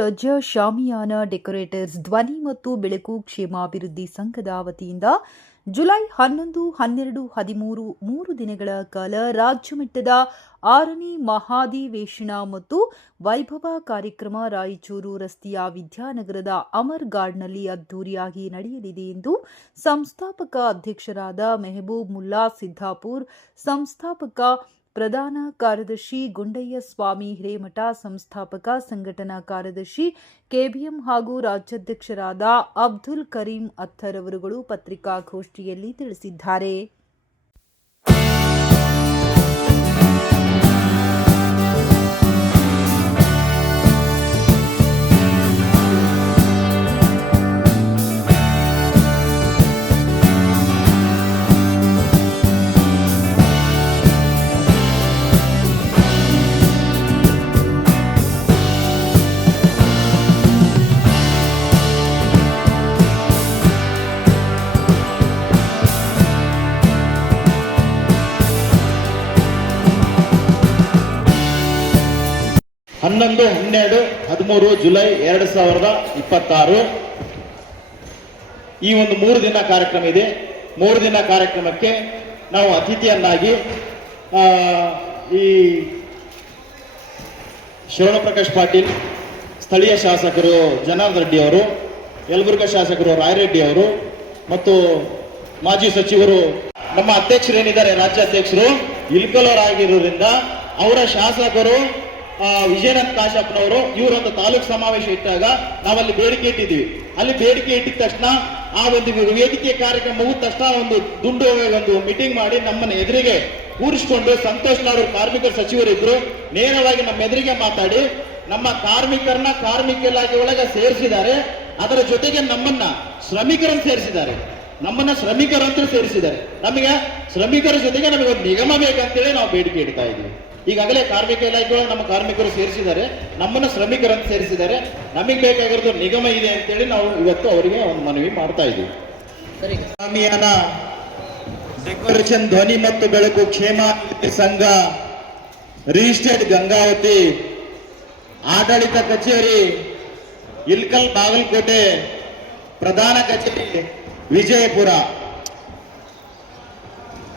ರಾಜ್ಯ ಶಾಮಿಯಾನ ಡೆಕೋರೇಟರ್ಸ್ ಧ್ವನಿ ಮತ್ತು ಬೆಳಕು ಕ್ಷೇಮಾಭಿವೃದ್ಧಿ ಸಂಘದ ವತಿಯಿಂದ ಜುಲೈ 11, 12, 13 3 ದಿನಗಳ ಕಾಲ ರಾಜ್ಯಮಟ್ಟದ 6ನೇ ಮಹಾಧಿವೇಶನ ಮತ್ತು ವೈಭವ ಕಾರ್ಯಕ್ರಮ ರಾಯಚೂರು ರಸ್ತೆಯ ವಿದ್ಯಾನಗರದ ಅಮರ್ ಗಾರ್ಡ್ನಲ್ಲಿ ಅದ್ದೂರಿಯಾಗಿ ನಡೆಯಲಿದೆ ಎಂದು ಸಂಸ್ಥಾಪಕ ಅಧ್ಯಕ್ಷರಾದ ಮೆಹಬೂಬ್ ಮುಲ್ಲಾ ಸಿದ್ದಾಪುರ್, ಸಂಸ್ಥಾಪಕ ಪ್ರಧಾನ ಕಾರ್ಯದರ್ಶಿ ಗುಂಡಯ್ಯ ಸ್ವಾಮಿ ಹಿರೇಮಠ, ಸಂಸ್ಥಾಪಕ ಸಂಘಟನಾ ಕಾರ್ಯದರ್ಶಿ ಕೆಬಿಎಂ ಹಾಗೂ ರಾಜ್ಯಾಧ್ಯಕ್ಷರಾದ ಅಬ್ದುಲ್ ಕರೀಂ ಅತ್ತರ್ ಅವರುಗಳು ಪತ್ರಿಕಾಗೋಷ್ಠಿಯಲ್ಲಿ ತಿಳಿಸಿದ್ದಾರೆ. ಹನ್ನೊಂದು 12, 13 ಜುಲೈ 2026 ಈ ಒಂದು 3 ದಿನ ಕಾರ್ಯಕ್ರಮ ಇದೆ. 3 ದಿನ ಕಾರ್ಯಕ್ರಮಕ್ಕೆ ನಾವು ಅತಿಥಿಯನ್ನಾಗಿ ಈ ಶರಣಪ್ರಕಾಶ್ ಪಾಟೀಲ್, ಸ್ಥಳೀಯ ಶಾಸಕರು ಜನಾರ್ದನ್ ರೆಡ್ಡಿ ಅವರು, ಯಲಬುರ್ಗಾ ಶಾಸಕರು ರಾಯರೆಡ್ಡಿ ಅವರು ಮತ್ತು ಮಾಜಿ ಸಚಿವರು ನಮ್ಮ ಅಧ್ಯಕ್ಷರೇನಿದ್ದಾರೆ ರಾಜ್ಯಾಧ್ಯಕ್ಷರು ಇಲ್ಕಲವರಾಗಿರೋದ್ರಿಂದ ಅವರ ಶಾಸಕರು ವಿಜಯನಾಥ್ ಕಾಶಪ್ಪನವರು ಇವರೊಂದು ತಾಲೂಕು ಸಮಾವೇಶ ಇಟ್ಟಾಗ ನಾವಲ್ಲಿ ಬೇಡಿಕೆ ಇಟ್ಟಿದ್ದೀವಿ. ಅಲ್ಲಿ ಬೇಡಿಕೆ ಇಟ್ಟಿದ ತಕ್ಷಣ ಆ ಒಂದು ವೇದಿಕೆ ಕಾರ್ಯಕ್ರಮ ಮುಗಿದ ತಕ್ಷಣ ಒಂದು ಮೀಟಿಂಗ್ ಮಾಡಿ ನಮ್ಮನ್ನ ಎದುರಿಗೆ ಕೂರಿಸಿಕೊಂಡು ಸಂತೋಷ್ ಲಾಡ್ ಕಾರ್ಮಿಕರ ಸಚಿವರಿದ್ರು ನೇರವಾಗಿ ನಮ್ಮ ಎದುರಿಗೆ ಮಾತಾಡಿ ನಮ್ಮ ಕಾರ್ಮಿಕರನ್ನ ಕಾರ್ಮಿಕ ಇಲಾಖೆ ಒಳಗೆ ಸೇರಿಸಿದ್ದಾರೆ. ಅದರ ಜೊತೆಗೆ ನಮ್ಮನ್ನ ಶ್ರಮಿಕರನ್ನು ಸೇರಿಸಿದ್ದಾರೆ. ನಮಗೆ ಶ್ರಮಿಕರ ಜೊತೆಗೆ ನಮಗೆ ಒಂದು ನಿಗಮ ಬೇಕಂತೇಳಿ ನಾವು ಬೇಡಿಕೆ ಇಡ್ತಾ ಇದ್ದೀವಿ. ಈಗಾಗಲೇ ಕಾರ್ಮಿಕ ಇಲಾಖೆ ನಮ್ಮ ಕಾರ್ಮಿಕರು ಸೇರಿಸಿದ್ದಾರೆ, ನಮ್ಮನ್ನು ಶ್ರಮಿಕರನ್ನು ಸೇರಿಸಿದ್ದಾರೆ. ನಮಗೆ ಬೇಕಾಗಿರೋದು ನಿಗಮ ಇದೆ ಅಂತೇಳಿ ನಾವು ಇವತ್ತು ಅವರಿಗೆ ಒಂದು ಮನವಿ ಮಾಡ್ತಾ ಇದ್ದೀವಿ. ಶಾಮಿಯಾನ ಡೆಕೋರೇಷನ್ ಧ್ವನಿ ಮತ್ತು ಬೆಳಕು ಕ್ಷೇಮಾಭಿವೃದ್ಧಿ ಸಂಘ ರಿಜಿಸ್ಟರ್ಡ್ ಗಂಗಾವತಿ ಆಡಳಿತ ಕಚೇರಿ ಇಲ್ಕಲ್ ಬಾಗಲಕೋಟೆ, ಪ್ರಧಾನ ಕಚೇರಿ ವಿಜಯಪುರ.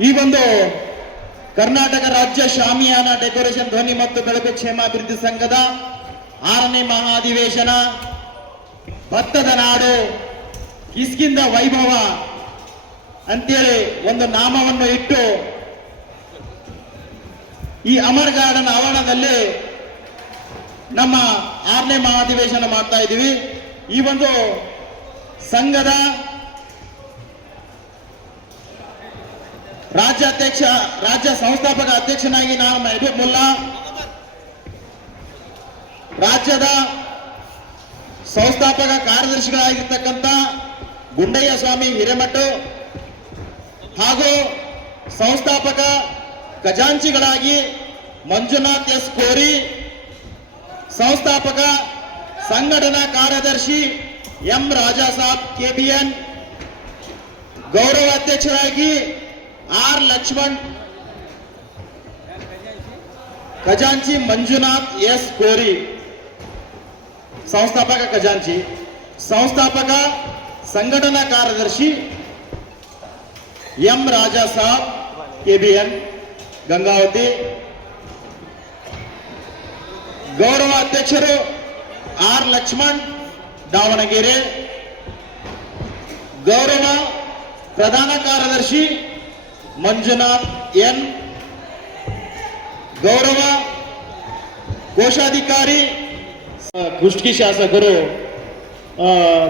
ಈ ಒಂದು ಕರ್ನಾಟಕ ರಾಜ್ಯ ಶಾಮಿಯಾನ ಡೆಕೋರೇಷನ್ ಧ್ವನಿ ಮತ್ತು ಬೆಳಕು ಕ್ಷೇಮಾಭಿವೃದ್ಧಿ ಸಂಘದ 6ನೇ ಮಹಾಧಿವೇಶನ ಭತ್ತದ ನಾಡು ಕಿಸ್ಕಿಂದ ವೈಭವ ಅಂತೇಳಿ ಒಂದು ನಾಮವನ್ನು ಇಟ್ಟು ಈ ಅಮರ್ ಗಾರ್ಡನ್ ಆವರಣದಲ್ಲಿ ನಮ್ಮ 6ನೇ ಮಹಾಧಿವೇಶನ ಮಾಡ್ತಾ ಇದ್ದೀವಿ. ಈ ಒಂದು ಸಂಘದ ರಾಜ್ಯ ಸಂಸ್ಥಾಪಕ ಅಧ್ಯಕ್ಷನಾಗಿ ನಾನು ಮೆಹಬೂಬ್ ಮುಲ್ಲಾ, ರಾಜ್ಯದ ಸಂಸ್ಥಾಪಕ ಕಾರ್ಯದರ್ಶಿಗಳಾಗಿರ್ತಕ್ಕಂಥ ಗುಂಡಯ್ಯ ಸ್ವಾಮಿ ಹಿರೇಮಠ ಹಾಗೂ ಸಂಸ್ಥಾಪಕ ಖಜಾಂಚಿಗಳಾಗಿ ಮಂಜುನಾಥ್ ಎಸ್ ಕೋರಿ, ಸಂಸ್ಥಾಪಕ ಸಂಘಟನಾ ಕಾರ್ಯದರ್ಶಿ ಎಂ ರಾಜಾ ಸಾಬ್ ಕೆಬಿಎನ್, ಗೌರವ ಅಧ್ಯಕ್ಷರಾಗಿ ಆರ್ ಲಕ್ಷ್ಮಣ್, ಖಜಾಂಚಿ ಮಂಜುನಾಥ್ ಎಸ್ ಕೋರಿ ಸಂಸ್ಥಾಪಕ ಖಜಾಂಚಿ, ಸಂಸ್ಥಾಪಕ ಸಂಘಟನಾ ಕಾರ್ಯದರ್ಶಿ ಎಂ ರಾಜಾ ಸಾಬ್ ಕೆಬಿಎನ್ ಗಂಗಾವತಿ, ಗೌರವ ಅಧ್ಯಕ್ಷರು ಆರ್ ಲಕ್ಷ್ಮಣ್ ದಾವಣಗೆರೆ, ಗೌರವ ಪ್ರಧಾನ ಕಾರ್ಯದರ್ಶಿ ಮಂಜುನಾಥ್ ಎನ್, ಗೌರವ ಕೋಶಾಧಿಕಾರಿ ಕುಷ್ಟಗಿ ಶಾಸಕರು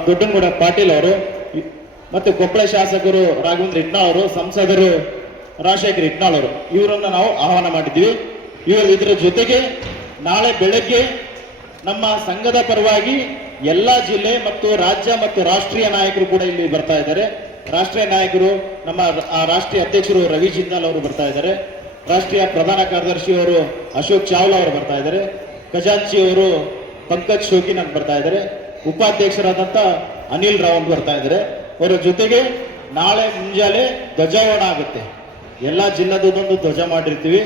ದೊಡ್ಡನಗೌಡ ಪಾಟೀಲ್ ಅವರು ಮತ್ತು ಕೊಪ್ಪಳ ಶಾಸಕರು ರಾಘವೇಂದ್ರ ಇಟ್ನಾಳ್ ಅವರು, ಸಂಸದರು ರಾಜಶೇಖರ್ ಇಟ್ನಾಳ್ ಅವರು, ಇವರನ್ನ ನಾವು ಆಹ್ವಾನ ಮಾಡಿದ್ದೀವಿ. ಇದರ ಜೊತೆಗೆ ನಾಳೆ ಬೆಳಗ್ಗೆ ನಮ್ಮ ಸಂಘದ ಪರವಾಗಿ ಎಲ್ಲ ಜಿಲ್ಲೆ ಮತ್ತು ರಾಜ್ಯ ಮತ್ತು ರಾಷ್ಟ್ರೀಯ ನಾಯಕರು ಕೂಡ ಇಲ್ಲಿ ಬರ್ತಾ ಇದ್ದಾರೆ. ರಾಷ್ಟ್ರೀಯ ನಾಯಕರು ನಮ್ಮ ರಾಷ್ಟ್ರೀಯ ಅಧ್ಯಕ್ಷರು ರವಿ ಜಿಂದಾಲ್ ಅವರು ಬರ್ತಾ ಇದ್ದಾರೆ. ರಾಷ್ಟ್ರೀಯ ಪ್ರಧಾನ ಕಾರ್ಯದರ್ಶಿ ಅವರು ಅಶೋಕ್ ಚಾವ್ಲಾ ಅವರು ಬರ್ತಾ ಇದ್ದಾರೆ. ಖಜಾಂಚಿ ಅವರು ಪಂಕಜ್ ಶೋಕಿನ್ ಅಂತ ಬರ್ತಾ ಇದ್ದಾರೆ. ಉಪಾಧ್ಯಕ್ಷರಾದಂತ ಅನಿಲ್ ರಾವ್ ಅಂತ ಬರ್ತಾ ಇದ್ದಾರೆ. ಅವರ ಜೊತೆಗೆ ನಾಳೆ ಮುಂಜಾನೆ ಧ್ವಜಾರೋಹಣ ಆಗುತ್ತೆ. ಎಲ್ಲ ಜಿಲ್ಲಾದೊಂದು ಧ್ವಜ ಮಾಡಿರ್ತೀವಿ.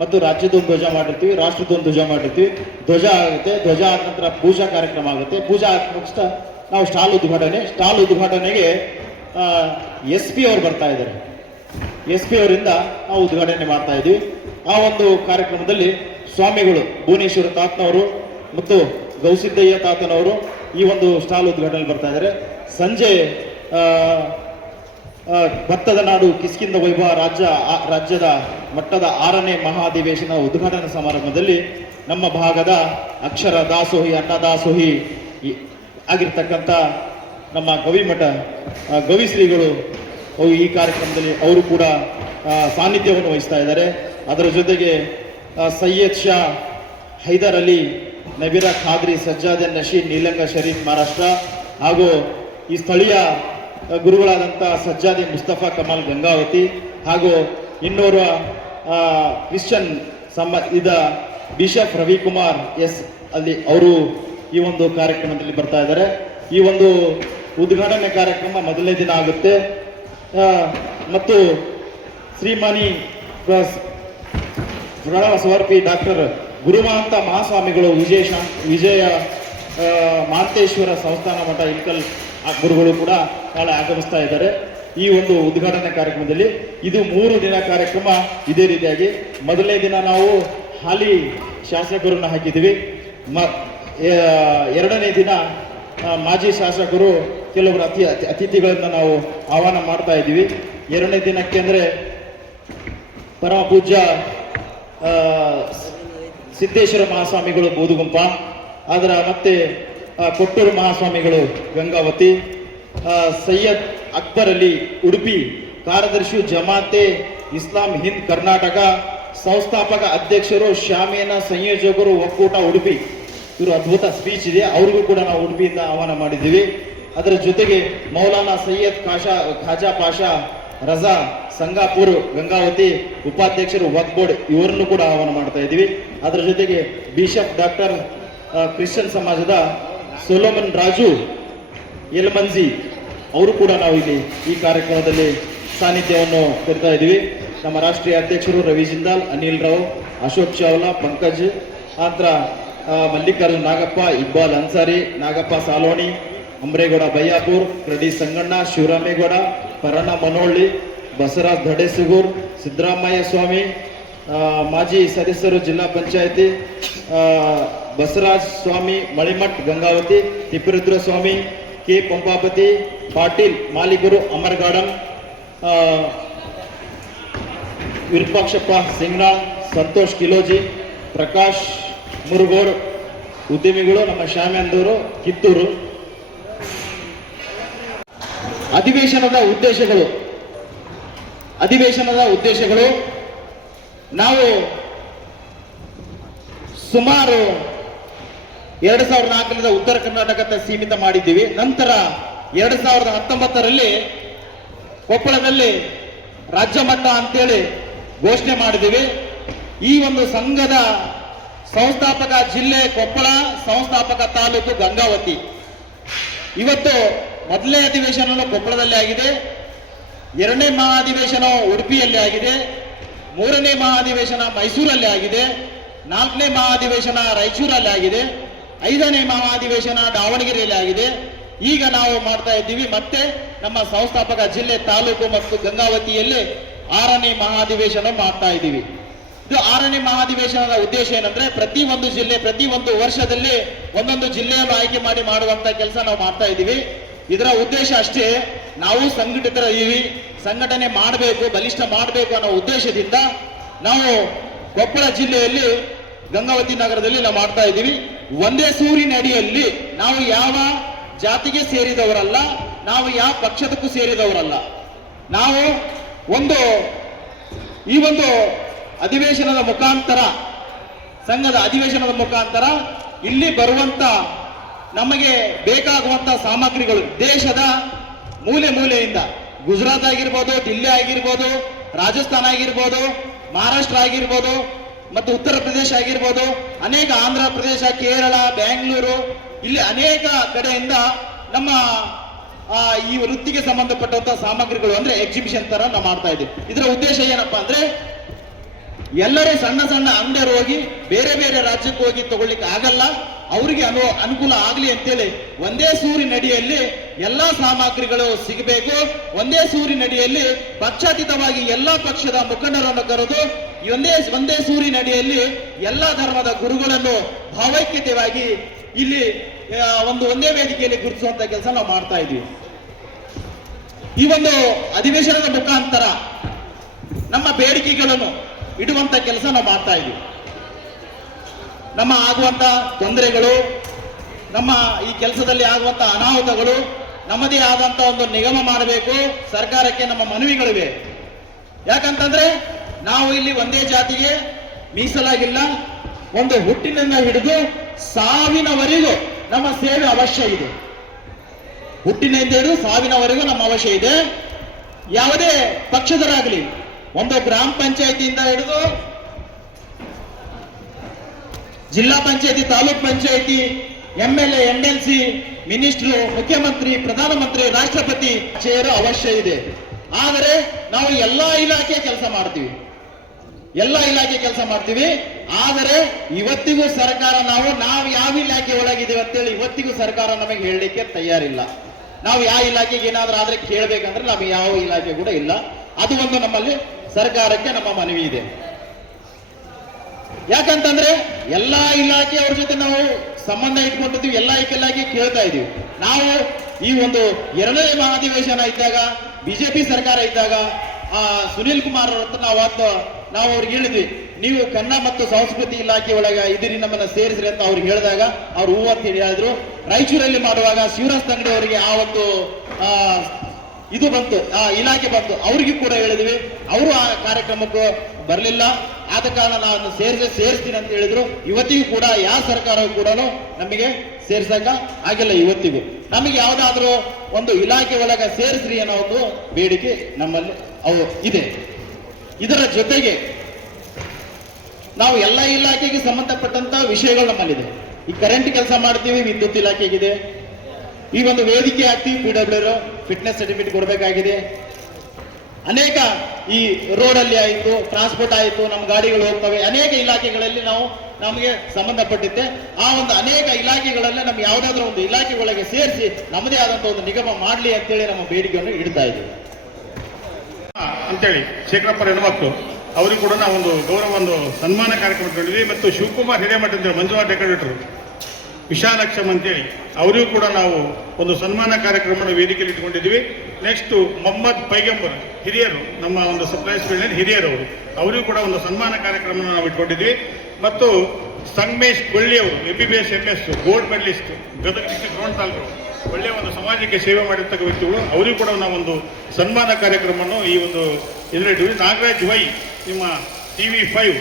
ಮತ್ತು ರಾಜ್ಯದೊಂದು ಧ್ವಜ ಮಾಡಿರ್ತೀವಿ, ರಾಷ್ಟ್ರದೊಂದು ಧ್ವಜ ಮಾಡಿರ್ತೀವಿ. ಧ್ವಜ ಆಗುತ್ತೆ, ಧ್ವಜ ಆದ ನಂತರ ಪೂಜಾ ಕಾರ್ಯಕ್ರಮ ಆಗುತ್ತೆ. ಪೂಜಾ ಆದ ತಕ್ಷಣ ನಾವು ಸ್ಟಾಲ್ ಉದ್ಘಾಟನೆಗೆ SP ಅವರು ಬರ್ತಾ ಇದ್ದಾರೆ. SP ಅವರಿಂದ ನಾವು ಉದ್ಘಾಟನೆ ಮಾಡ್ತಾ ಇದ್ವಿ. ಆ ಒಂದು ಕಾರ್ಯಕ್ರಮದಲ್ಲಿ ಸ್ವಾಮಿಗಳು ಭುವನೇಶ್ವರ ತಾತನವರು ಮತ್ತು ಗೌಸಿದ್ದಯ್ಯ ತಾತನವರು ಈ ಒಂದು ಸ್ಟಾಲ್ ಉದ್ಘಾಟನೆ ಬರ್ತಾ ಇದ್ದಾರೆ. ಸಂಜೆ ಭತ್ತದ ನಾಡು ಕಿಷ್ಕಿಂಧ ವೈಭವ ರಾಜ್ಯದ ಮಟ್ಟದ 6ನೇ ಮಹಾಧಿವೇಶನ ಉದ್ಘಾಟನಾ ಸಮಾರಂಭದಲ್ಲಿ ನಮ್ಮ ಭಾಗದ ಅಕ್ಷರ ದಾಸೋಹಿ, ಅನ್ನದಾಸೋಹಿ ಆಗಿರ್ತಕ್ಕಂಥ ನಮ್ಮ ಗವಿಮಠ ಗವಿಶ್ರೀಗಳು ಈ ಕಾರ್ಯಕ್ರಮದಲ್ಲಿ ಅವರು ಕೂಡ ಸಾನ್ನಿಧ್ಯವನ್ನು ವಹಿಸ್ತಾ ಇದ್ದಾರೆ. ಅದರ ಜೊತೆಗೆ ಸೈಯದ್ ಶಾ ಹೈದರ್ ಅಲಿ ನಬೀರಾ ಖಾದ್ರಿ ಸಜ್ಜಾದೆ ನಶೀದ್ ನೀಲಂಗ ಶರೀಫ್ ಮಹಾರಾಷ್ಟ್ರ ಹಾಗೂ ಈ ಸ್ಥಳೀಯ ಗುರುಗಳಾದಂಥ ಸಜ್ಜಾದಿ ಮುಸ್ತಫಾ ಕಮಾಲ್ ಗಂಗಾವತಿ ಹಾಗೂ ಇನ್ನೋರ್ವ ಕ್ರಿಶ್ಚಿಯನ್ ಬಿಷಪ್ ರವಿಕುಮಾರ್ ಅಲ್ಲಿ ಅವರು ಈ ಒಂದು ಕಾರ್ಯಕ್ರಮದಲ್ಲಿ ಬರ್ತಾ ಇದ್ದಾರೆ. ಈ ಒಂದು ಉದ್ಘಾಟನೆ ಕಾರ್ಯಕ್ರಮ ಮೊದಲನೇ ದಿನ ಆಗುತ್ತೆ ಮತ್ತು ಶ್ರೀಮಾನಿ ಪ್ರಣವ ಸಮರ್ಪಿ ಡಾಕ್ಟರ್ ಗುರುಮಹಂತ ಮಹಾಸ್ವಾಮಿಗಳು ವಿಜಯ ಮಾಂತೇಶ್ವರ ಸಂಸ್ಥಾನ ಮಠ ಇಲ್ಕಲ್ ಗುರುಗಳು ಕೂಡ ನಾಳೆ ಆಗಮಿಸ್ತಾ ಇದ್ದಾರೆ ಈ ಒಂದು ಉದ್ಘಾಟನಾ ಕಾರ್ಯಕ್ರಮದಲ್ಲಿ. ಇದು 3 ದಿನ ಕಾರ್ಯಕ್ರಮ. ಇದೇ ರೀತಿಯಾಗಿ ಮೊದಲನೇ ದಿನ ನಾವು ಹಾಲಿ ಶಾಸಕರನ್ನ ಹಾಕಿದ್ದೀವಿ. ಎರಡನೇ ದಿನ ಮಾಜಿ ಶಾಸಕರು ಕೆಲವರು ಅತಿಥಿಗಳನ್ನ ನಾವು ಆಹ್ವಾನ ಮಾಡ್ತಾ ಇದ್ದೀವಿ. ಎರಡನೇ ದಿನಕ್ಕೆ ಅಂದರೆ ಪರಮ ಪೂಜ್ಯ ಸಿದ್ದೇಶ್ವರ ಮಹಾಸ್ವಾಮಿಗಳು ಬೋಧಗುಂಪ, ಅದರ ಮತ್ತೆ ಕೊಟ್ಟೂರು ಮಹಾಸ್ವಾಮಿಗಳು ಗಂಗಾವತಿ, ಸೈಯದ್ ಅಕ್ಬರ್ ಅಲಿ ಉಡುಪಿ, ಕಾರ್ಯದರ್ಶಿ ಜಮಾತೆ ಇಸ್ಲಾಂ ಹಿಂದ್ ಕರ್ನಾಟಕ, ಸಂಸ್ಥಾಪಕ ಅಧ್ಯಕ್ಷರು ಶಾಮಿಯಾನ ಸಂಯೋಜಕರು ಒಕ್ಕೂಟ ಉಡುಪಿ. ಇವರು ಅದ್ಭುತ ಸ್ಪೀಚ್ ಇದೆ, ಅವ್ರಿಗೂ ಕೂಡ ನಾವು ಉಡುಪಿಯಿಂದ ಆಹ್ವಾನ ಮಾಡಿದ್ದೀವಿ. ಅದರ ಜೊತೆಗೆ ಮೌಲಾನಾ ಸೈಯದ್ ಖಾಜಾ ಪಾಷಾ ರಜಾ ಸಂಗಾಪುರ್ ಗಂಗಾವತಿ ಉಪಾಧ್ಯಕ್ಷರು ವಕ್ಫ್ ಬೋರ್ಡ್, ಇವರನ್ನು ಕೂಡ ಆಹ್ವಾನ ಮಾಡ್ತಾ ಇದ್ದೀವಿ. ಅದರ ಜೊತೆಗೆ ಬಿಷಪ್ ಡಾಕ್ಟರ್ ಕ್ರಿಶ್ಚಿಯನ್ ಸಮಾಜದ ಸೊಲೋಮನ್ ರಾಜು ಯಲಮಂಜಿ ಅವರು ಕೂಡ ನಾವು ಇಲ್ಲಿ ಈ ಕಾರ್ಯಕ್ರಮದಲ್ಲಿ ಸಾನ್ನಿಧ್ಯವನ್ನು ಕೊಡ್ತಾ ಇದ್ದೀವಿ. ನಮ್ಮ ರಾಷ್ಟ್ರೀಯ ಅಧ್ಯಕ್ಷರು ರವಿ ಜಿಂದಾಲ್, ಅನಿಲ್ ರಾವ್, ಅಶೋಕ್ ಚಾವ್ಲಾ, ಪಂಕಜ್ ಆಂತ್ರ, ಮಲ್ಲಿಕಾರ್ಜುನ್ ನಾಗಪ್ಪ, ಇಕ್ಬಾಲ್ ಅನ್ಸಾರಿ, ನಾಗಪ್ಪ ಸಾಲೋಣಿ, ಅಮ್ರೇಗೌಡ ಬಯ್ಯಾಪುರ್, ಕ್ರೆಡಿ ಸಂಗಣ್ಣ, ಶಿವರಾಮೇಗೌಡ, ಪರಣ ಮನೋಳ್ಳಿ, ಬಸವರಾಜ್ ಧಡೆಸುಗೂರ್, ಸಿದ್ದರಾಮಯ್ಯ ಸ್ವಾಮಿ, ಮಾಜಿ ಸದಸ್ಯರು ಜಿಲ್ಲಾ ಪಂಚಾಯತಿ ಬಸವರಾಜ್ ಸ್ವಾಮಿ ಮಳಿಮಠ್ ಗಂಗಾವತಿ, ತಿಪ್ಪರುದ್ರ ಸ್ವಾಮಿ, ಕೆ ಪಂಪಾಪತಿ, ಪಾಟೀಲ್ ಮಾಲಿಕರು ಅಮರ್ ಗಾರ್ಡನ್, ವಿರೂಪಾಕ್ಷಪ್ಪ ಸಿಂಗ್ನಾಳ್, ಸಂತೋಷ್ ಕಿಲೋಜಿ, ಪ್ರಕಾಶ್ ಮುರುಗೋಡ್ ಉದ್ಯಮಿಗಳು, ನಮ್ಮ ಶ್ಯಾಮೇಂದೂರು ಕಿತ್ತೂರು. ಅಧಿವೇಶನದ ಉದ್ದೇಶಗಳು ನಾವು ಸುಮಾರು 2004ರಿಂದ ಉತ್ತರ ಕರ್ನಾಟಕಕ್ಕೆ ಸೀಮಿತ ಮಾಡಿದ್ದೀವಿ. ನಂತರ 2019ರಲ್ಲಿ ಕೊಪ್ಪಳದಲ್ಲಿ ರಾಜ್ಯ ಮಟ್ಟ ಅಂತೇಳಿ ಘೋಷಣೆ ಮಾಡಿದ್ದೀವಿ. ಈ ಒಂದು ಸಂಘದ ಸಂಸ್ಥಾಪಕ ಜಿಲ್ಲೆ ಕೊಪ್ಪಳ, ಸಂಸ್ಥಾಪಕ ತಾಲೂಕು ಗಂಗಾವತಿ. ಇವತ್ತು ಮೊದಲನೇ ಅಧಿವೇಶನ ಕೊಪ್ಪಳದಲ್ಲಿ ಆಗಿದೆ, 2ನೇ ಮಹಾಧಿವೇಶನ ಉಡುಪಿಯಲ್ಲಿ ಆಗಿದೆ, 3ನೇ ಮಹಾಧಿವೇಶನ ಮೈಸೂರಲ್ಲಿ ಆಗಿದೆ, 4ನೇ ಮಹಾಧಿವೇಶನ ರಾಯಚೂರಲ್ಲಿ ಆಗಿದೆ, 5ನೇ ಮಹಾಧಿವೇಶನ ದಾವಣಗೆರೆಯಲ್ಲಿ ಆಗಿದೆ. ಈಗ ನಾವು ಮಾಡ್ತಾ ಇದ್ದೀವಿ ಮತ್ತೆ ನಮ್ಮ ಸಂಸ್ಥಾಪಕ ಜಿಲ್ಲೆ ತಾಲೂಕು ಮತ್ತು ಗಂಗಾವತಿಯಲ್ಲಿ 6ನೇ ಮಹಾಧಿವೇಶನ ಮಾಡ್ತಾ ಇದ್ದೀವಿ. ಇದು 6ನೇ ಮಹಾಧಿವೇಶನದ ಉದ್ದೇಶ ಏನಂದ್ರೆ ಪ್ರತಿ ಒಂದು ಜಿಲ್ಲೆ ಪ್ರತಿ ಒಂದು ವರ್ಷದಲ್ಲಿ ಒಂದೊಂದು ಜಿಲ್ಲೆಯನ್ನು ಆಯ್ಕೆ ಮಾಡಿ ಮಾಡುವಂತ ಕೆಲಸ ನಾವು ಮಾಡ್ತಾ ಇದ್ದೀವಿ. ಇದರ ಉದ್ದೇಶ ಅಷ್ಟೇ, ನಾವು ಸಂಘಟಿತರಿದ್ದೀವಿ, ಸಂಘಟನೆ ಮಾಡಬೇಕು, ಬಲಿಷ್ಠ ಮಾಡಬೇಕು ಅನ್ನೋ ಉದ್ದೇಶದಿಂದ ನಾವು ಕೊಪ್ಪಳ ಜಿಲ್ಲೆಯಲ್ಲಿ ಗಂಗಾವತಿ ನಗರದಲ್ಲಿ ನಾವು ಮಾಡ್ತಾ ಇದ್ದೀವಿ. ಒಂದೇ ಸೂರಿನ ಅಡಿಯಲ್ಲಿ ನಾವು ಯಾವ ಜಾತಿಗೆ ಸೇರಿದವರಲ್ಲ, ನಾವು ಯಾವ ಪಕ್ಷದಕ್ಕೂ ಸೇರಿದವರಲ್ಲ. ನಾವು ಈ ಒಂದು ಅಧಿವೇಶನದ ಮುಖಾಂತರ, ಸಂಘದ ಅಧಿವೇಶನದ ಮುಖಾಂತರ ಇಲ್ಲಿ ಬರುವಂತ ನಮಗೆ ಬೇಕಾಗುವಂತ ಸಾಮಗ್ರಿಗಳು ದೇಶದ ಮೂಲೆ ಮೂಲೆಯಿಂದ, ಗುಜರಾತ್ ಆಗಿರ್ಬೋದು, ದಿಲ್ಲಿ ಆಗಿರ್ಬೋದು, ರಾಜಸ್ಥಾನ ಆಗಿರ್ಬೋದು, ಮಹಾರಾಷ್ಟ್ರ ಆಗಿರ್ಬೋದು ಮತ್ತು ಉತ್ತರ ಪ್ರದೇಶ ಆಗಿರ್ಬೋದು, ಅನೇಕ ಆಂಧ್ರ ಪ್ರದೇಶ, ಕೇರಳ, ಬೆಂಗಳೂರು, ಇಲ್ಲಿ ಅನೇಕ ಕಡೆಯಿಂದ ನಮ್ಮ ಈ ವೃತ್ತಿಗೆ ಸಂಬಂಧಪಟ್ಟಂತ ಸಾಮಗ್ರಿಗಳು ಅಂದ್ರೆ ಎಕ್ಸಿಬಿಷನ್ ತರ ನಾವು ಮಾಡ್ತಾ ಇದ್ದೀವಿ. ಇದರ ಉದ್ದೇಶ ಏನಪ್ಪಾ ಅಂದ್ರೆ ಎಲ್ಲರೂ ಸಣ್ಣ ಸಣ್ಣ ಅಂಗಡಿಯರು ಹೋಗಿ ಬೇರೆ ಬೇರೆ ರಾಜ್ಯಕ್ಕೆ ಹೋಗಿ ತಗೊಳ್ಳಿಕ್ಕೆ ಆಗಲ್ಲ, ಅವರಿಗೆ ಅನುಕೂಲ ಆಗಲಿ ಅಂತೇಳಿ ಒಂದೇ ಸೂರಿನಡಿಯಲ್ಲಿ ಎಲ್ಲಾ ಸಾಮಗ್ರಿಗಳು ಸಿಗಬೇಕು. ಒಂದೇ ಸೂರಿನಡಿಯಲ್ಲಿ ಪಕ್ಷಾತೀತವಾಗಿ ಎಲ್ಲಾ ಪಕ್ಷದ ಮುಖಂಡರನ್ನು ಕರೆದು ಒಂದೇ ಸೂರಿನಡಿಯಲ್ಲಿ ಎಲ್ಲಾ ಧರ್ಮದ ಗುರುಗಳನ್ನು ಭಾವೈಕ್ಯತೆಯಾಗಿ ಇಲ್ಲಿ ಒಂದೇ ವೇದಿಕೆಯಲ್ಲಿ ಗುರುತಿಸುವಂತ ಕೆಲಸ ನಾವು ಮಾಡ್ತಾ ಇದ್ದೀವಿ. ಈ ಒಂದು ಅಧಿವೇಶನದ ಮುಖಾಂತರ ನಮ್ಮ ಬೇಡಿಕೆಗಳನ್ನು ಇಡುವಂತ ಕೆಲಸ ನಾವು ಮಾಡ್ತಾ ಇದ್ದೀವಿ. ನಮ್ಮ ಆಗುವಂತ ತೊಂದರೆಗಳು, ನಮ್ಮ ಈ ಕೆಲಸದಲ್ಲಿ ಆಗುವಂತ ಅನಾಹುತಗಳು, ನಮ್ಮದೇ ಆದಂತ ಒಂದು ನಿಗಮ ಮಾಡಬೇಕು. ಸರ್ಕಾರಕ್ಕೆ ನಮ್ಮ ಮನವಿಗಳಿವೆ. ಯಾಕಂತಂದ್ರೆ ನಾವು ಇಲ್ಲಿ ಒಂದೇ ಜಾತಿಗೆ ಮೀಸಲಾಗಿಲ್ಲ. ಒಂದು ಹುಟ್ಟಿನಿಂದ ಹಿಡಿದು ಸಾವಿನವರೆಗೂ ನಮ್ಮ ಸೇವೆ ಅವಶ್ಯ ಇದೆ. ಹುಟ್ಟಿನಿಂದ ಹಿಡಿದು ಸಾವಿನವರೆಗೂ ನಮ್ಮ ಅವಶ್ಯ ಇದೆ. ಯಾವುದೇ ಪಕ್ಷದರಾಗಲಿ, ಒಂದು ಗ್ರಾಮ ಪಂಚಾಯತಿಯಿಂದ ಹಿಡಿದು ಜಿಲ್ಲಾ ಪಂಚಾಯತಿ, ತಾಲೂಕ್ ಪಂಚಾಯತಿ, MLA, NLC, ಮಿನಿಸ್ಟ್ರು, ಮುಖ್ಯಮಂತ್ರಿ, ಪ್ರಧಾನಮಂತ್ರಿ, ರಾಷ್ಟ್ರಪತಿ ಚೇರು ಅವಶ್ಯ ಇದೆ. ಆದರೆ ನಾವು ಎಲ್ಲಾ ಇಲಾಖೆ ಕೆಲಸ ಮಾಡ್ತೀವಿ. ಆದರೆ ಇವತ್ತಿಗೂ ಸರ್ಕಾರ ನಾವು ಯಾವ ಇಲಾಖೆ ಒಳಗಿದ್ದೀವಿ ಅಂತೇಳಿ ಇವತ್ತಿಗೂ ಸರ್ಕಾರ ನಮಗೆ ಹೇಳಲಿಕ್ಕೆ ತಯಾರಿಲ್ಲ. ನಾವು ಯಾವ ಇಲಾಖೆಗೆ ಏನಾದ್ರೂ ಆದ್ರೆ ಕೇಳಬೇಕಂದ್ರೆ ನಮಗೆ ಯಾವ ಇಲಾಖೆ ಕೂಡ ಇಲ್ಲ. ಅದು ಒಂದು ನಮ್ಮಲ್ಲಿ ಸರ್ಕಾರಕ್ಕೆ ನಮ್ಮ ಮನವಿ ಇದೆ. ಯಾಕಂತಂದ್ರೆ ಎಲ್ಲಾ ಇಲಾಖೆಯವ್ರ ಜೊತೆ ನಾವು ಸಂಬಂಧ ಇಟ್ಕೊಂಡಿದ್ದೀವಿ, ಎಲ್ಲಾ ಇಲಾಖೆ ಕೇಳ್ತಾ ಇದೀವಿ. ನಾವು ಈ ಒಂದು 2ನೇ ಮಹಾಧಿವೇಶನ ಇದ್ದಾಗ, ಬಿಜೆಪಿ ಸರ್ಕಾರ ಇದ್ದಾಗ ಸುನೀಲ್ ಕುಮಾರ್ ಅವ್ರ ಹತ್ರ ನಾವು ಅವ್ರಿಗೆ ಹೇಳಿದ್ವಿ, ನೀವು ಕನ್ನಡ ಮತ್ತು ಸಂಸ್ಕೃತಿ ಇಲಾಖೆ ಒಳಗೆ ಇದಿರಿ, ನಮ್ಮನ್ನ ಸೇರಿಸ್ರಿ ಅಂತ ಅವ್ರಿಗೆ ಹೇಳಿದಾಗ ಅವ್ರು ಹೂ ಅಂತ ಹೇಳಿ ಹೇಳಿದ್ರು. ರಾಯಚೂರಲ್ಲಿ ಮಾಡುವಾಗ ಶಿವರಾಜ್ ತಂಗಡಿ ಅವರಿಗೆ ಆ ಒಂದು ಇದು ಬಂತು, ಆ ಇಲಾಖೆ ಬಂತು, ಅವ್ರಿಗೂ ಕೂಡ ಹೇಳಿದ್ವಿ. ಅವರು ಆ ಕಾರ್ಯಕ್ರಮಕ್ಕೂ ಬರಲಿಲ್ಲ. ಆದ ಕಾರಣ ನಾನು ಸೇರಿಸ್ತೀನಿ ಅಂತ ಹೇಳಿದ್ರು. ಇವತ್ತಿಗೂ ಕೂಡ ಯಾವ ಸರ್ಕಾರವೂ ಕೂಡ ನಮಗೆ ಸೇರ್ಸಕ ಆಗಿಲ್ಲ. ಇವತ್ತಿಗೂ ನಮಗೆ ಯಾವ್ದಾದ್ರೂ ಒಂದು ಇಲಾಖೆ ಒಳಗೆ ಸೇರಿಸ್ರಿ ಅನ್ನೋ ಒಂದು ಬೇಡಿಕೆ ನಮ್ಮಲ್ಲಿ ಇದೆ. ಇದರ ಜೊತೆಗೆ ನಾವು ಎಲ್ಲ ಇಲಾಖೆಗೆ ಸಂಬಂಧಪಟ್ಟಂತ ವಿಷಯಗಳು ನಮ್ಮಲ್ಲಿದೆ. ಈ ಕರೆಂಟ್ ಕೆಲಸ ಮಾಡ್ತೀವಿ, ವಿದ್ಯುತ್ ಇಲಾಖೆಗಿದೆ. ಈ ಒಂದು ವೇದಿಕೆ ಆಗ್ತೀವಿ, PWR ಫಿಟ್ನೆಸ್ ಸರ್ಟಿಫಿಕೇಟ್ ಕೊಡಬೇಕಾಗಿದೆ. ಅನೇಕ ಈ ರೋಡ್ ಅಲ್ಲಿ ಆಯಿತು, ಟ್ರಾನ್ಸ್ಪೋರ್ಟ್ ಆಯಿತು, ನಮ್ಮ ಗಾಡಿಗಳು ಹೋಗ್ತವೆ, ಅನೇಕ ಇಲಾಖೆಗಳಲ್ಲಿ ನಮಗೆ ಸಂಬಂಧಪಟ್ಟಿದ್ದೆ. ಆ ಒಂದು ಅನೇಕ ಇಲಾಖೆಗಳಲ್ಲೇ ನಮ್ಗೆ ಯಾವ್ದಾದ್ರು ಒಂದು ಇಲಾಖೆ ಒಳಗೆ ಸೇರಿಸಿ ನಮ್ಮದೇ ಆದಂತ ಒಂದು ನಿಗಮ ಮಾಡಲಿ ಅಂತೇಳಿ ನಮ್ಮ ಬೇಡಿಕೆಯನ್ನು ಇಡ್ತಾ ಇದ್ದೀವಿ ಅಂತೇಳಿ ಶೇಖರಪ್ಪರ ಹೆಣ್ಮಕ್ಳು ಅವರಿಗೂ ಕೂಡ ನಾವು ಒಂದು ಗೌರವ ಒಂದು ಸನ್ಮಾನ ಕಾರ್ಯಕ್ರಮ ಇಟ್ಕೊಂಡಿದ್ವಿ. ಮತ್ತು ಶಿವಕುಮಾರ್ ಹಿರೇಮಠ ಅಂತೇಳಿ ಮಂಜುನಾಥ್ ಡೆಕೋರೇಟರ್, ವಿಶಾಲಕ್ಷಮ್ ಅಂತೇಳಿ ಅವರಿಗೂ ಕೂಡ ನಾವು ಒಂದು ಸನ್ಮಾನ ಕಾರ್ಯಕ್ರಮವನ್ನು ವೇದಿಕೆಯಲ್ಲಿ ಇಟ್ಕೊಂಡಿದ್ವಿ. ನೆಕ್ಸ್ಟ್ ಮೊಹಮ್ಮದ್ ಪೈಗಂಬರ್ ಹಿರಿಯರು, ನಮ್ಮ ಒಂದು ಸಪ್ಲೈಸ್ ಫೀಲ್ಡ್ ಹಿರಿಯರು, ಅವರಿಗೂ ಕೂಡ ಒಂದು ಸನ್ಮಾನ ಕಾರ್ಯಕ್ರಮ ನಾವು ಇಟ್ಕೊಂಡಿದ್ವಿ. ಮತ್ತು ಸಂಗಮೇಶ್ ಕೊಳ್ಳಿಯವರು MBBS MS gold medalist, Gadag district Ron taluk, ಒಳ್ಳೆಯ ಒಂದು ಸಮಾಜಕ್ಕೆ ಸೇವೆ ಮಾಡಿರ್ತಕ್ಕ ವ್ಯಕ್ತಿಗಳು, ಅವರಿಗೂ ಕೂಡ ನಾವೊಂದು ಸನ್ಮಾನ ಕಾರ್ಯಕ್ರಮವನ್ನು ಈ ಒಂದು ಇದರಲ್ಲಿ. ನಾಗರಾಜ್ ವೈ, ನಿಮ್ಮ TV5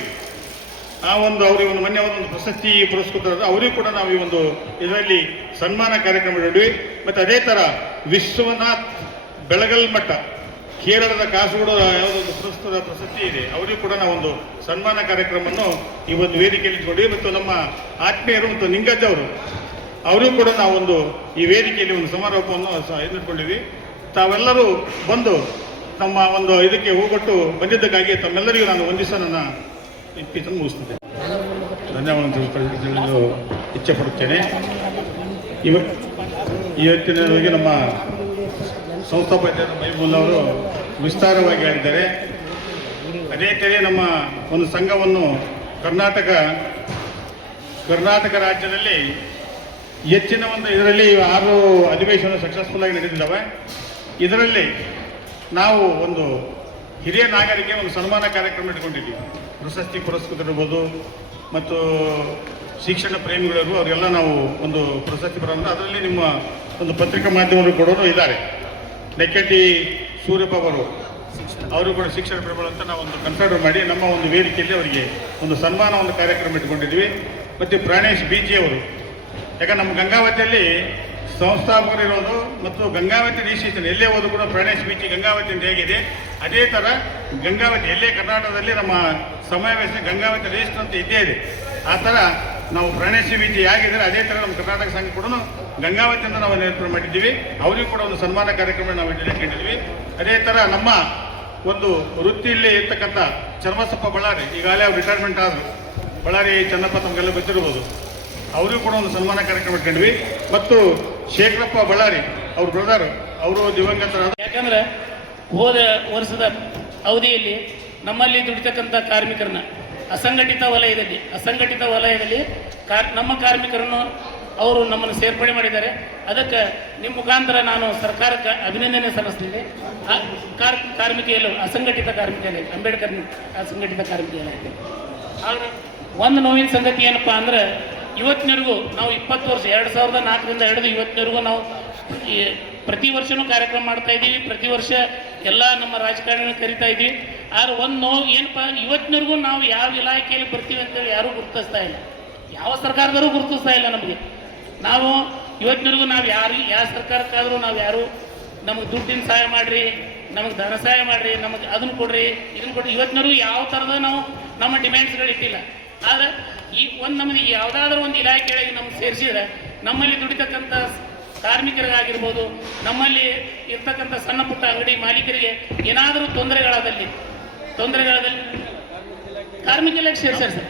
ಆ ಒಂದು ಅವರಿಗೆ ಒಂದು ಮೊನ್ನೆ ಒಂದು ಪ್ರಶಸ್ತಿ ಪುರಸ್ಕೃತರಾದ ಅವರಿಗೂ ಕೂಡ ನಾವು ಈ ಒಂದು ಇದರಲ್ಲಿ ಸನ್ಮಾನ ಕಾರ್ಯಕ್ರಮ ಇಟ್ಟಿದ್ವಿ. ಮತ್ತು ಅದೇ ಥರ ವಿಶ್ವನಾಥ್ ಬೆಳಗಲ್ಮಠ, ಕೇರಳದ ಕಾಸರಗೋಡು ಯಾವುದೊಂದು ಪುರಸ್ಕೃತ ಪ್ರಶಸ್ತಿ ಇದೆ, ಅವರಿಗೂ ಕೂಡ ನಾವೊಂದು ಸನ್ಮಾನ ಕಾರ್ಯಕ್ರಮವನ್ನು ಈ ಒಂದು ವೇದಿಕೆಯಲ್ಲಿ ಇಟ್ಕೊಂಡಿದ್ವಿ. ಮತ್ತು ನಮ್ಮ ಆತ್ಮೀಯರು ಮತ್ತು ನಿಂಗಜ್ಜ ಅವರಿಗೂ ಕೂಡ ನಾವೊಂದು ಈ ವೇದಿಕೆಯಲ್ಲಿ ಒಂದು ಸಮಾರೋಪವನ್ನು ಇಟ್ಕೊಂಡಿದ್ವಿ. ತಾವೆಲ್ಲರೂ ಬಂದು ನಮ್ಮ ಒಂದು ಇದಕ್ಕೆ ಹೋಗೊಟ್ಟು ಬಂದಿದ್ದಕ್ಕಾಗಿ ತಮ್ಮೆಲ್ಲರಿಗೂ ನಾನು ಒಂದಿವಸ ನನ್ನ ಸ್ಪೀಚನ್ನು ಮುಗಿಸ್ತೇನೆ. ಧನ್ಯವಾದಗಳು ಇಚ್ಛೆ ಪಡುತ್ತೇನೆ. ಇವತ್ತಿನವರೆಗೆ ನಮ್ಮ ಸಂಸ್ಥಾಪಕರು ಮೈಬುಲ್ ಅವರು ವಿಸ್ತಾರವಾಗಿ ಹೇಳಿದ್ದಾರೆ. ಅದೇ ರೀತಿ ನಮ್ಮ ಒಂದು ಸಂಘವನ್ನು ಕರ್ನಾಟಕ ರಾಜ್ಯದಲ್ಲಿ ಹೆಚ್ಚಿನ ಒಂದು ಇದರಲ್ಲಿ 6 ಅಧಿವೇಶನ ಸಕ್ಸಸ್ಫುಲ್ ಆಗಿ ನಡೆದಿದ್ದಾವೆ. ಇದರಲ್ಲಿ ನಾವು ಒಂದು ಹಿರಿಯ ನಾಗರಿಕೆ ಒಂದು ಸನ್ಮಾನ ಕಾರ್ಯಕ್ರಮ ಇಟ್ಕೊಂಡಿದ್ದೀವಿ. ಪ್ರಶಸ್ತಿ ಪುರಸ್ಕೃತರಿರ್ಬೋದು ಮತ್ತು ಶಿಕ್ಷಣ ಪ್ರೇಮಿಗಳು ಅವರೆಲ್ಲ ನಾವು ಒಂದು ಪ್ರಶಸ್ತಿ ಬರೋದು. ಅದರಲ್ಲಿ ನಿಮ್ಮ ಒಂದು ಪತ್ರಿಕಾ ಮಾಧ್ಯಮಗಳು ಕೂಡ ಇದ್ದಾರೆ. ನೆಕ್ಕಟ್ಟಿ ಸೂರ್ಯಪ್ಪ ಅವರು ಕೂಡ ಶಿಕ್ಷಣ ಪ್ರೇಮಿಗಳು ಅಂತ ನಾವು ಒಂದು ಕನ್ಸಿಡರ್ ಮಾಡಿ ನಮ್ಮ ಒಂದು ವೇದಿಕೆಯಲ್ಲಿ ಅವರಿಗೆ ಒಂದು ಸನ್ಮಾನ ಒಂದು ಕಾರ್ಯಕ್ರಮ ಇಟ್ಕೊಂಡಿದ್ವಿ. ಮತ್ತು ಪ್ರಾಣೇಶ್ BG ಅವರು, ಯಾಕಂದ್ರೆ ನಮ್ಮ ಗಂಗಾವತಿಯಲ್ಲಿ ಸಂಸ್ಥಾಪಕರು ಇರೋದು ಮತ್ತು ಗಂಗಾವತಿ ರಿಜಿಸ್ಟ್ರೇಷನ್ ಎಲ್ಲೇ ಹೋದ್ರು ಕೂಡ ಪ್ರಾಣೇಶ್ BG ಗಂಗಾವತಿ ಅಂತ ಹೇಗಿದೆ, ಅದೇ ಥರ ಗಂಗಾವತಿ ಎಲ್ಲೇ ಕರ್ನಾಟಕದಲ್ಲಿ ನಮ್ಮ ಸಮಾವೇಶ ಗಂಗಾವತಿ ರಿಜಿಸ್ಟರ್ ಅಂತ ಇದ್ದೇ ಇದೆ. ಆ ಥರ ನಾವು ಪ್ರಾಣೇಶ್ BG ಆಗಿದ್ದಾರೆ, ಅದೇ ಥರ ನಮ್ಮ ಕರ್ನಾಟಕ ಸಂಘ ಕೂಡ ಗಂಗಾವತಿಯಿಂದ ನಾವು ಏರ್ಪಾಡು ಮಾಡಿದ್ದೀವಿ. ಅವರಿಗೂ ಕೂಡ ಒಂದು ಸನ್ಮಾನ ಕಾರ್ಯಕ್ರಮ ನಾವು ಇಟ್ಕೊಂಡಿದ್ವಿ. ಅದೇ ಥರ ನಮ್ಮ ಒಂದು ವೃತ್ತಿಯಲ್ಲಿ ಇರ್ತಕ್ಕಂಥ ಚರ್ಮಸಪ್ಪ ಬಳ್ಳಾರಿ, ಈಗಾಗಲೇ ಅವ್ರು ರಿಟೈರ್ಮೆಂಟ್ ಆದರು. ಬಳ್ಳಾರಿ ಚನ್ನಪ್ಪ ತಮಗೆಲ್ಲ ಗೊತ್ತಿರ್ಬೋದು. ಅವರಿಗೂ ಕೂಡ ಒಂದು ಸನ್ಮಾನ ಕಾರ್ಯಕ್ರಮ ಇಟ್ಕೊಂಡ್ವಿ. ಮತ್ತು ಶೇಖರಪ್ಪ ಬಳ್ಳಾರಿ ಅವ್ರ ಬ್ರದರ್, ಅವರು ದಿವಂಗತರಾದ. ಯಾಕಂದ್ರೆ ಹೋದ ವರ್ಷದ ಅವಧಿಯಲ್ಲಿ ನಮ್ಮಲ್ಲಿ ದುಡಿತಕ್ಕಂಥ ಕಾರ್ಮಿಕರನ್ನ ಅಸಂಘಟಿತ ವಲಯದಲ್ಲಿ ನಮ್ಮ ಕಾರ್ಮಿಕರನ್ನು ಅವರು ನಮ್ಮನ್ನು ಸೇರ್ಪಡೆ ಮಾಡಿದ್ದಾರೆ. ಅದಕ್ಕೆ ನಿಮ್ಮ ಮುಖಾಂತರ ನಾನು ಸರ್ಕಾರಕ್ಕೆ ಅಭಿನಂದನೆ ಸಲ್ಲಿಸ್ತೀನಿ. ಕಾರ್ಮಿಕ ಇಲಾಖೆ, ಅಸಂಘಟಿತ ಕಾರ್ಮಿಕ ಇಲಾಖೆ, ಅಂಬೇಡ್ಕರ್ ಅಸಂಘಟಿತ ಕಾರ್ಮಿಕ ಇಲಾಖೆ. ಆದರೆ ಒಂದು ನೋವಿನ ಸಂಗತಿ ಏನಪ್ಪ ಅಂದ್ರೆ, ಇವತ್ತಿನವರೆಗೂ ನಾವು 20 ವರ್ಷ 2004ರಿಂದ ಹಿಡಿದು ಇವತ್ತಿನವರೆಗೂ ನಾವು ಪ್ರತಿ ವರ್ಷವೂ ಕಾರ್ಯಕ್ರಮ ಮಾಡ್ತಾ ಇದ್ದೀವಿ. ಪ್ರತಿ ವರ್ಷ ಎಲ್ಲ ನಮ್ಮ ರಾಜಕಾರಣಿಗಳನ್ನ ಕರಿತಾ ಇದ್ವಿ. ಆದ್ರೆ ಒಂದು ನೋವು ಏನಪ್ಪ, ಇವತ್ತಿನವರೆಗೂ ನಾವು ಯಾವ ಇಲಾಖೆಯಲ್ಲಿ ಬರ್ತೀವಿ ಅಂತೇಳಿ ಯಾರೂ ಗುರುತಿಸ್ತಾ ಇಲ್ಲ. ಯಾವ ಸರ್ಕಾರದವರು ಗುರುತಿಸ್ತಾ ಇಲ್ಲ ನಮಗೆ. ನಾವು ಇವತ್ತಿನವರೆಗೂ ನಾವು ಯಾವ ಸರ್ಕಾರಕ್ಕಾದರೂ ನಾವು ಯಾರು ನಮಗೆ ದುಡ್ಡಿನ ಸಹಾಯ ಮಾಡಿರಿ, ನಮಗೆ ಧನ ಸಹಾಯ ಮಾಡಿರಿ, ನಮಗೆ ಅದನ್ನು ಕೊಡ್ರಿ, ಇದನ್ನು ಕೊಡ್ರಿ, ಇವತ್ತಿನವರೆಗೂ ಯಾವ ಥರದ ನಾವು ನಮ್ಮ ಡಿಮ್ಯಾಂಡ್ಸ್ಗಳು ಇಟ್ಟಿಲ್ಲ. ಆದರೆ ಈ ನಮಗೆ ಯಾವುದಾದ್ರೂ ಒಂದು ಇಲಾಖೆಗಳಿಗೆ ನಮ್ಗೆ ಸೇರಿಸಿದ್ರೆ ನಮ್ಮಲ್ಲಿ ದುಡಿತಕ್ಕಂಥ ಕಾರ್ಮಿಕರಿಗಾಗಿರ್ಬೋದು, ನಮ್ಮಲ್ಲಿ ಇರ್ತಕ್ಕಂಥ ಸಣ್ಣ ಪುಟ್ಟ ಅಂಗಡಿ ಮಾಲೀಕರಿಗೆ ಏನಾದರೂ ತೊಂದರೆಗಳಾದಲ್ಲಿ ಕಾರ್ಮಿಕ ಇಲಾಖೆ ಸೇರಿಸ್ಯಾರ ಸರ್.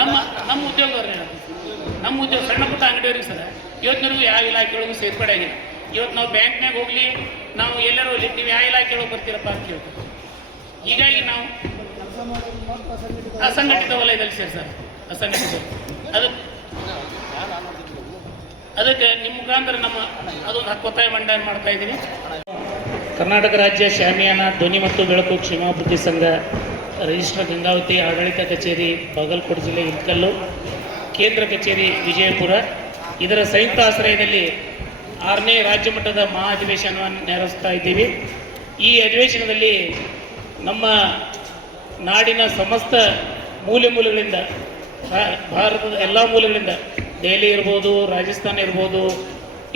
ನಮ್ಮ ಉದ್ಯೋಗದವ್ರಿಗೆ, ನಮ್ಮ ಉದ್ಯೋಗ ಸಣ್ಣ ಪುಟ್ಟ ಅಂಗಡಿಯವ್ರಿಗೆ ಸರ್ ಇವತ್ತಿನವರೆಗೂ ಯಾವ ಇಲಾಖೆಗಳಿಗೂ ಸೇರ್ಪಡೆ ಆಗಿಲ್ಲ. ಇವತ್ತು ನಾವು ಬ್ಯಾಂಕ್ನಾಗ ಹೋಗ್ಲಿ, ನಾವು ಎಲ್ಲರೂ ಹೋಗ್ಲಿ, ನೀವು ಯಾವ ಇಲಾಖೆಯೊಳಗೆ ಬರ್ತೀರಪ್ಪ ಅಂತ ಕೇಳ್ತೀವಿ. ಹೀಗಾಗಿ ನಾವು ಅಸಂಘಟಿತ ವಲಯದಲ್ಲಿ ಸೇರಿಸ್ತಾರೆ. ಅಸಂಘಟಿತ ಅದಕ್ಕೆ ನಿಮ್ಮ ಮುಖಾಂತರ ಅದು ಒತ್ತಾಯ ಮಂಡನೆ ಮಾಡ್ತಾ ಇದ್ದೀನಿ. ಕರ್ನಾಟಕ ರಾಜ್ಯ ಶಾಮಿಯಾನ ಧ್ವನಿ ಮತ್ತು ಬೆಳಕು ಕ್ಷೇಮಾಭಿವೃದ್ಧಿ ಸಂಘ ರಿಜಿಸ್ಟ್ರಾರ್ ಗಂಗಾವತಿ, ಆಡಳಿತ ಕಚೇರಿ ಬಾಗಲಕೋಟೆ ಜಿಲ್ಲೆ ಇಳಕಲ್ಲು, ಕೇಂದ್ರ ಕಚೇರಿ ವಿಜಯಪುರ, ಇದರ ಸಂಯುಕ್ತ ಆಶ್ರಯದಲ್ಲಿ 6ನೇ ರಾಜ್ಯ ಮಟ್ಟದ ಮಹಾ ಅಧಿವೇಶನವನ್ನು ನಡೆಸ್ತಾ ಇದ್ದೀವಿ. ಈ ಅಧಿವೇಶನದಲ್ಲಿ ನಮ್ಮ ನಾಡಿನ ಸಮಸ್ತ ಮೂಲೆಗಳಿಂದ, ಭಾರತದ ಎಲ್ಲ ಮೂಲೆಗಳಿಂದ, ದೆಹಲಿ ಇರ್ಬೋದು, ರಾಜಸ್ಥಾನ ಇರ್ಬೋದು,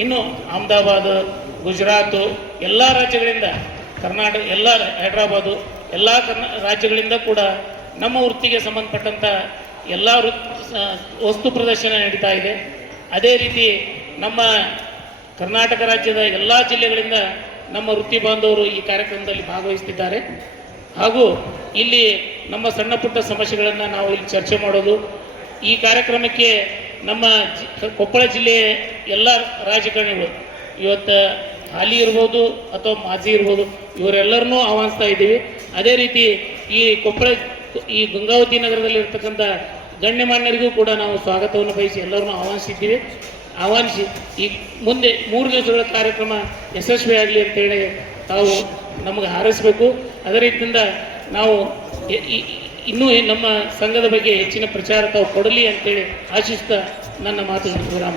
ಇನ್ನು ಅಹಮದಾಬಾದ್, ಗುಜರಾತು, ಎಲ್ಲ ರಾಜ್ಯಗಳಿಂದ, ಕರ್ನಾಟಕ, ಎಲ್ಲ ಹೈದರಾಬಾದು, ಎಲ್ಲ ರಾಜ್ಯಗಳಿಂದ ಕೂಡ ನಮ್ಮ ವೃತ್ತಿಗೆ ಸಂಬಂಧಪಟ್ಟಂಥ ಎಲ್ಲ ವಸ್ತು ಪ್ರದರ್ಶನ ನಡೀತಾ ಇದೆ. ಅದೇ ರೀತಿ ನಮ್ಮ ಕರ್ನಾಟಕ ರಾಜ್ಯದ ಎಲ್ಲ ಜಿಲ್ಲೆಗಳಿಂದ ನಮ್ಮ ವೃತ್ತಿ ಬಾಂಧವರು ಈ ಕಾರ್ಯಕ್ರಮದಲ್ಲಿ ಭಾಗವಹಿಸ್ತಿದ್ದಾರೆ. ಹಾಗೂ ಇಲ್ಲಿ ನಮ್ಮ ಸಣ್ಣ ಪುಟ್ಟ ಸಮಸ್ಯೆಗಳನ್ನು ನಾವು ಇಲ್ಲಿ ಚರ್ಚೆ ಮಾಡೋದು. ಈ ಕಾರ್ಯಕ್ರಮಕ್ಕೆ ನಮ್ಮ ಕೊಪ್ಪಳ ಜಿಲ್ಲೆಯ ಎಲ್ಲ ರಾಜಕಾರಣಿಗಳು, ಇವತ್ತು ಹಾಲಿ ಇರ್ಬೋದು ಅಥವಾ ಮಾಜಿ ಇರ್ಬೋದು, ಇವರೆಲ್ಲರನ್ನೂ ಆಹ್ವಾನಿಸ್ತಾ ಇದ್ದೀವಿ. ಅದೇ ರೀತಿ ಈ ಗಂಗಾವತಿ ನಗರದಲ್ಲಿ ಇರ್ತಕ್ಕಂಥ ಗಣ್ಯಮಾನ್ಯರಿಗೂ ಕೂಡ ನಾವು ಸ್ವಾಗತವನ್ನು ಬಯಸಿ ಎಲ್ಲರನ್ನೂ ಆಹ್ವಾನಿಸಿ ಈ ಮುಂದೆ 3 ದಿವಸಗಳ ಕಾರ್ಯಕ್ರಮ ಯಶಸ್ವಿಯಾಗಲಿ ಅಂತೇಳಿ ತಾವು ನಮಗೆ ಹಾರೈಸಬೇಕು. ಅದರ ರೀತಿಯಿಂದ ನಾವು ಇನ್ನೂ ನಮ್ಮ ಸಂಘದ ಬಗ್ಗೆ ಹೆಚ್ಚಿನ ಪ್ರಚಾರ ತಾವು ಕೊಡಲಿ ಅಂತೇಳಿ ಆಶಿಸ್ತಾ ನನ್ನ ಮಾತುಗಳನ್ನು ವಿರಾಮ.